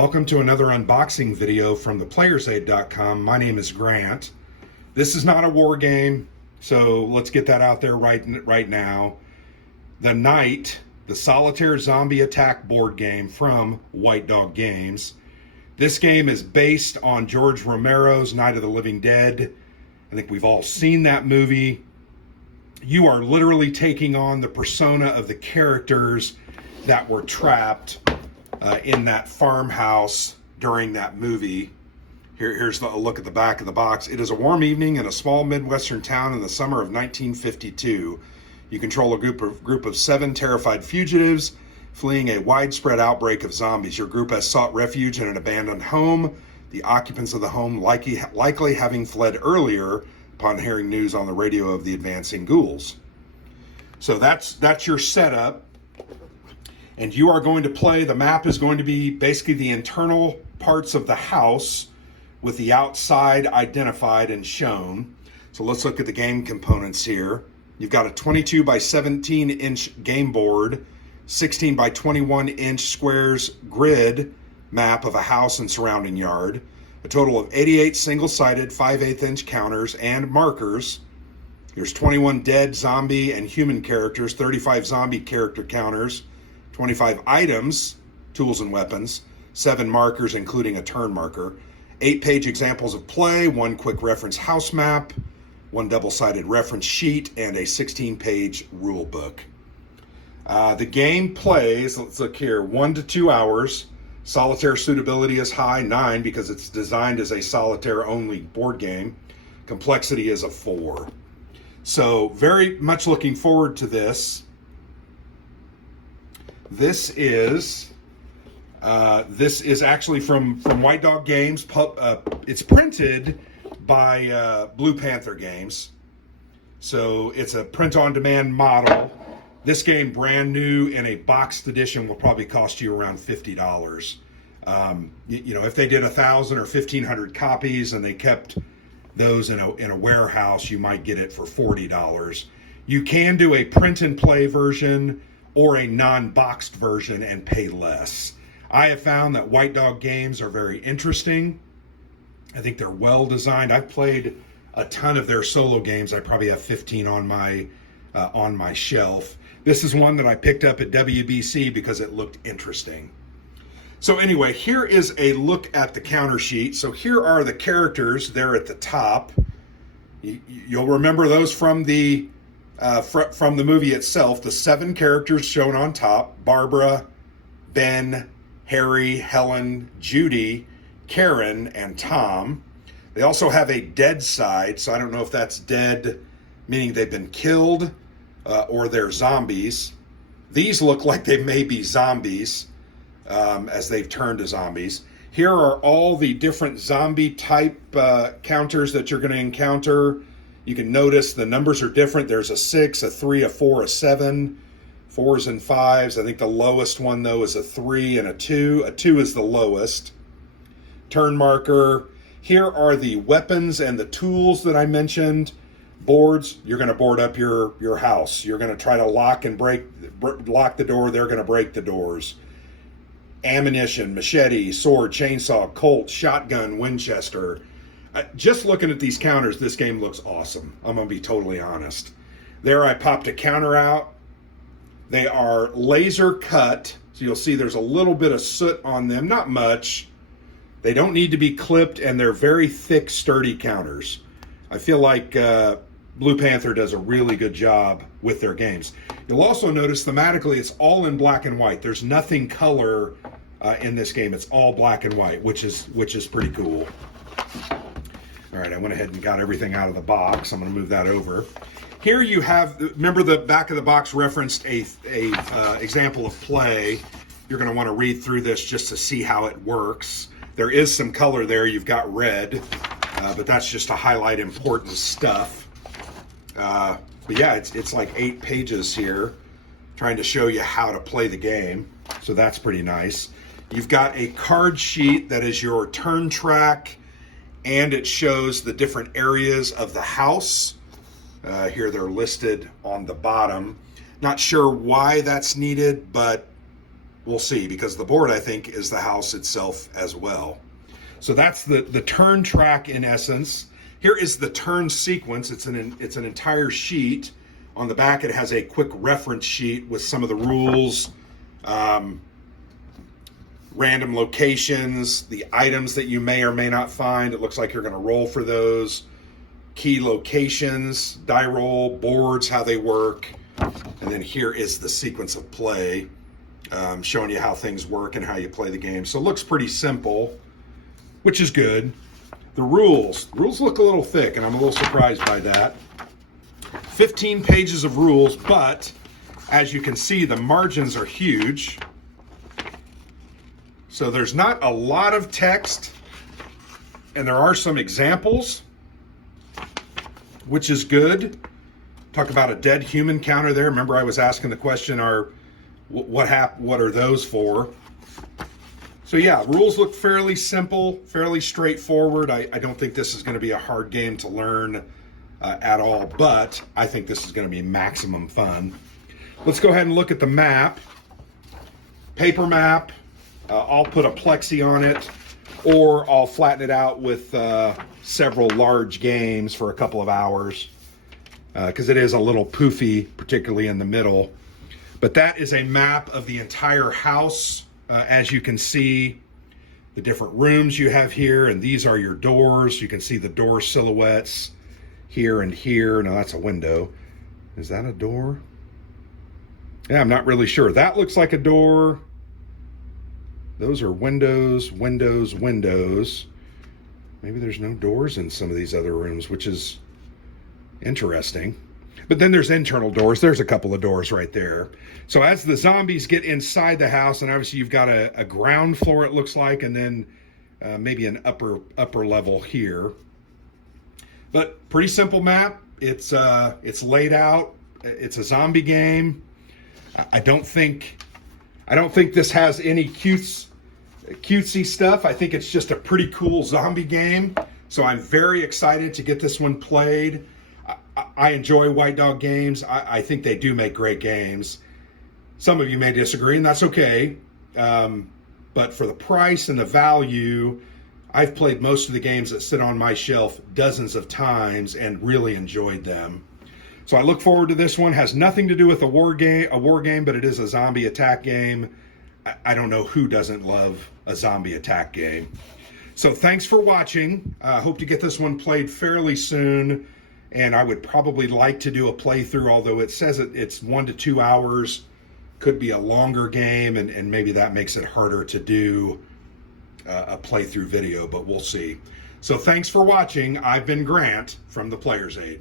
Welcome to another unboxing video from theplayersaid.com. My name is Grant. This is not a war game, so let's get that out there right now. The Night, the Solitaire Zombie Attack board game from White Dog Games. This game is based on George Romero's Night of the Living Dead. I think we've all seen that movie. You are literally taking on the persona of the characters that were trapped in that farmhouse during that movie. Here's a look at the back of the box. It is a warm evening in a small Midwestern town in the summer of 1952. You control a group of 7 terrified fugitives fleeing a widespread outbreak of zombies. Your group has sought refuge in an abandoned home, the occupants of the home likely having fled earlier upon hearing news on the radio of the advancing ghouls. So that's your setup. And you are going to play, the map is going to be basically the internal parts of the house with the outside identified and shown. So let's look at the game components here. You've got a 22 by 17 inch game board, 16 by 21 inch squares grid map of a house and surrounding yard, a total of 88 single-sided 5/8 inch counters and markers. There's 21 dead zombie and human characters, 35 zombie character counters, 25 items, tools and weapons, 7 markers including a turn marker, 8-page examples of play, 1 quick reference house map, 1 double-sided reference sheet, and a 16-page rule book. The game plays, let's look here, 1 to 2 hours. Solitaire suitability is high, 9, because it's designed as a solitaire-only board game. Complexity is a 4. So very much looking forward to this. This is actually from White Dog Games. It's printed by Blue Panther Games. So it's a print-on-demand model. This game, brand new in a boxed edition, will probably cost you around $50. You know, if they did 1,000 or 1,500 copies and they kept those in a warehouse, you might get it for $40. You can do a print-and-play version or a non-boxed version and pay less. I have found that White Dog Games are very interesting. I think they're well designed. I've played a ton of their solo games. I probably have 15 on my shelf. This is one that I picked up at WBC because it looked interesting. So anyway, here is a look at the counter sheet. So here are the characters there at the top. You'll remember those from the movie itself. The 7 characters shown on top: Barbara, Ben, Harry, Helen, Judy, Karen, and Tom. They also have a dead side, so I don't know if that's dead meaning they've been killed or they're zombies. These look like they may be zombies as they've turned to zombies. Here are all the different zombie type counters that you're going to encounter. You can notice the numbers are different. There's a 6, a 3, a 4, a 7, 4s and 5s. I think the lowest one, though, is a 3 and a 2. A 2 is the lowest. Turn marker. Here are the weapons and the tools that I mentioned. Boards, you're going to board up your house. You're going to try to lock the door. They're going to break the doors. Ammunition, machete, sword, chainsaw, Colt, shotgun, Winchester. Just looking at these counters, this game looks awesome. I'm going to be totally honest. There I popped a counter out. They are laser cut, so you'll see there's a little bit of soot on them, not much. They don't need to be clipped, and they're very thick, sturdy counters. I feel like Blue Panther does a really good job with their games. You'll also notice thematically it's all in black and white. There's nothing color in this game. It's all black and white, which is pretty cool. All right, I went ahead and got everything out of the box. I'm going to move that over. Here you have, remember the back of the box referenced a example of play. You're going to want to read through this just to see how it works. There is some color there. You've got red, but that's just to highlight important stuff. But yeah, it's like 8 pages here trying to show you how to play the game. So that's pretty nice. You've got a card sheet that is your turn track, and it shows the different areas of the house. Here they're listed on the bottom. Not sure why that's needed, but we'll see, because the board, I think, is the house itself as well. So that's the turn track in essence. Here is the turn sequence. It's an entire sheet. On the back, it has a quick reference sheet with some of the rules, random locations, the items that you may or may not find. It looks like you're going to roll for those. Key locations, die roll, boards, how they work. And then here is the sequence of play, showing you how things work and how you play the game. So it looks pretty simple, which is good. The rules look a little thick, and I'm a little surprised by that. 15 pages of rules, but as you can see, the margins are huge. So there's not a lot of text, and there are some examples, which is good. Talk about a dead human counter there. Remember, I was asking the question, what are those for? So yeah, rules look fairly simple, fairly straightforward. I don't think this is going to be a hard game to learn at all, but I think this is going to be maximum fun. Let's go ahead and look at the map. Paper map. I'll put a plexi on it, or I'll flatten it out with several large games for a couple of hours, because it is a little poofy, particularly in the middle. But that is a map of the entire house. As you can see, the different rooms you have here, and these are your doors. You can see the door silhouettes here and here. Now that's a window. Is that a door? Yeah, I'm not really sure. That looks like a door. Those are windows, windows, windows. Maybe there's no doors in some of these other rooms, which is interesting. But then there's internal doors. There's a couple of doors right there. So as the zombies get inside the house, and obviously you've got a ground floor, it looks like, and then maybe an upper level here. But pretty simple map. It's laid out. It's a zombie game. I don't think this has any cutesy stuff. I think it's just a pretty cool zombie game. So I'm very excited to get this one played. I enjoy White Dog games. I think they do make great games. Some of you may disagree, and that's okay. But for the price and the value, I've played most of the games that sit on my shelf dozens of times and really enjoyed them. So I look forward to this one. Has nothing to do with a war game, but it is a zombie attack game. I don't know who doesn't love a zombie attack game. So thanks for watching. Hope to get this one played fairly soon. And I would probably like to do a playthrough, although it says it's 1 to 2 hours. Could be a longer game, and maybe that makes it harder to do a playthrough video, but we'll see. So thanks for watching. I've been Grant from the Player's Aid.